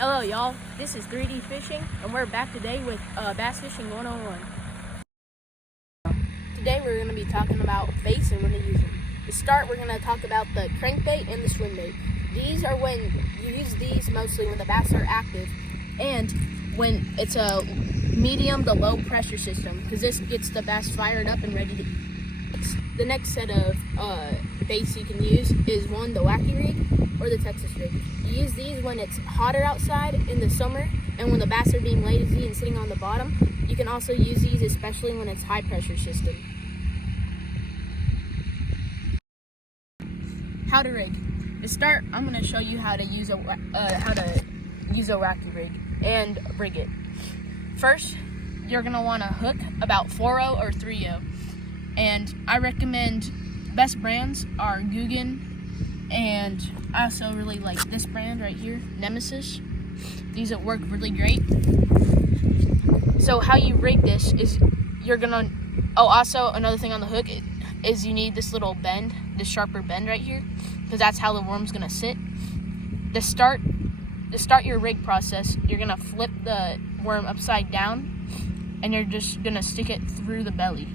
Hello y'all, this is 3D Fishing and we're back today with Bass Fishing 101. Today we're going to be talking about baits and when to use them. To start, we're going to talk about the crankbait and the swim bait. These are when you use these mostly when the bass are active and when it's a medium to low pressure system, because this gets the bass fired up and ready to eat. The next set of baits you can use is one, the Wacky Rig or the Texas Rig. You use these when it's hotter outside in the summer and when the bass are being lazy and sitting on the bottom. You can also use these especially when it's high pressure system. How to rig. To start, I'm going to show you how to use a Wacky Rig and rig it. First, you're going to want to hook about 4.0 or 3.0. And I recommend best brands are Googan, and I also really like this brand right here, Nemesis. These work really great. So how you rig this is you're gonna, also another thing on the hook is you need this little bend, this sharper bend right here, because that's how the worm's gonna sit. To start your rig process, you're gonna flip the worm upside down and you're just gonna stick it through the belly.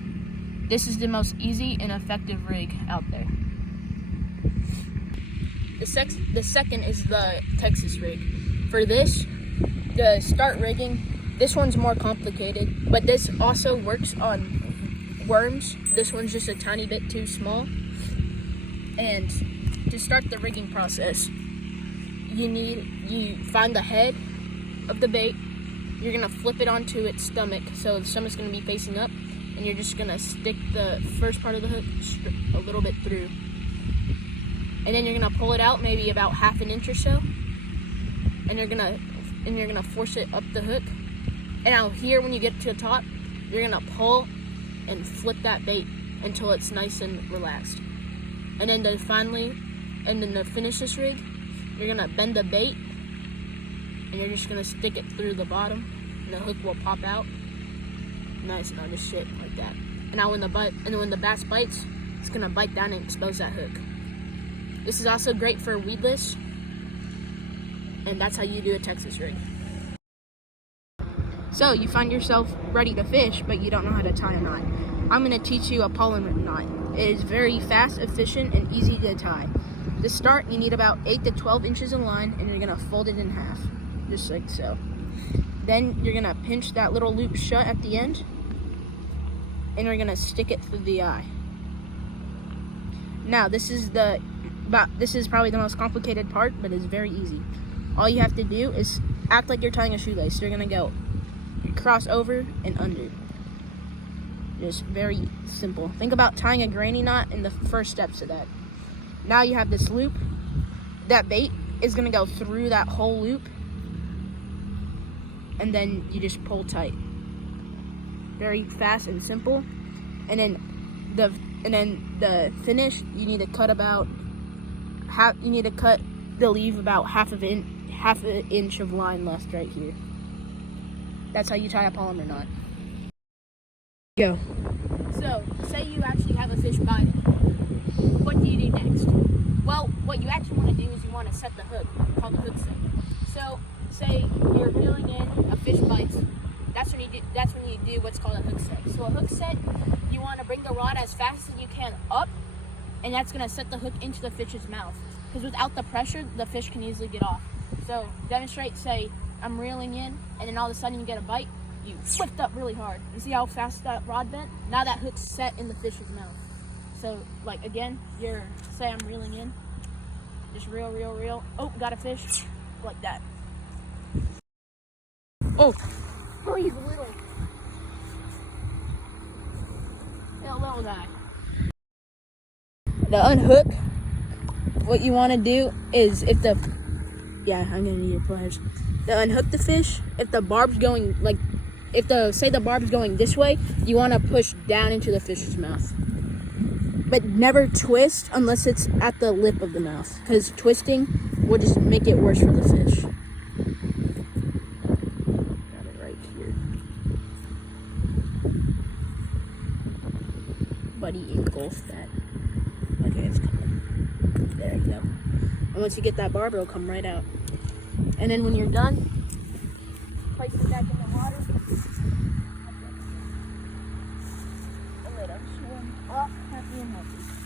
This is the most easy and effective rig out there. The second is the Texas Rig. For this, to start rigging, this one's more complicated, but this also works on worms. This one's just a tiny bit too small. And to start the rigging process, you find the head of the bait, you're gonna flip it onto its stomach, so the stomach's gonna be facing up, and you're just gonna stick the first part of the hook a little bit through. And then you're gonna pull it out maybe about half an inch or so, and you're gonna force it up the hook. And out here, when you get to the top, you're gonna pull and flip that bait until it's nice and relaxed. And then to finish this rig, you're gonna bend the bait, and you're just gonna stick it through the bottom, and the hook will pop out. Nice, and I'll just sit like that. And now when the bass bites, it's gonna bite down and expose that hook. This is also great for weedless, and that's how you do a Texas rig. So you find yourself ready to fish, but you don't know how to tie a knot. I'm gonna teach you a polymer knot. It is very fast, efficient, and easy to tie. To start, you need about 8 to 12 inches of line, and you're gonna fold it in half, just like so. Then you're gonna pinch that little loop shut at the end, and you're gonna stick it through the eye. Now this is probably the most complicated part, but it's very easy. All you have to do is act like you're tying a shoelace. You're gonna go cross over and under. Just very simple. Think about tying a granny knot in the first steps of that. Now you have this loop. That bait is gonna go through that whole loop, and then you just pull tight. Very fast and simple. And then the finish, you need to cut leave about half an inch of line left right here. That's how you tie a polymer knot. Go. So, say you actually have a fish bite. What do you do next? Well, what you actually want to do is you want to set the hook, called the hook set. So, say you're reeling in, a fish bites. That's when you do what's called a hook set. So a hook set, you want to bring the rod as fast as you can up, and that's going to set the hook into the fish's mouth. Because without the pressure, the fish can easily get off. So demonstrate, say, I'm reeling in, and then all of a sudden you get a bite, you lift up really hard. You see how fast that rod bent? Now that hook's set in the fish's mouth. So, like, again, say I'm reeling in, just reel. Oh, got a fish, like that. Oh, he's little. Little guy. To unhook, what you want to do is I'm gonna need your pliers. To unhook the fish, if the barb's going say the barb's going this way, you want to push down into the fish's mouth. But never twist unless it's at the lip of the mouth, because twisting will just make it worse for the fish. Got it right here. Buddy, engulf that. Okay, it's coming. There you go. And once you get that barb, it'll come right out. And then when you're done, place it back in the water. And let them swim up happy and healthy.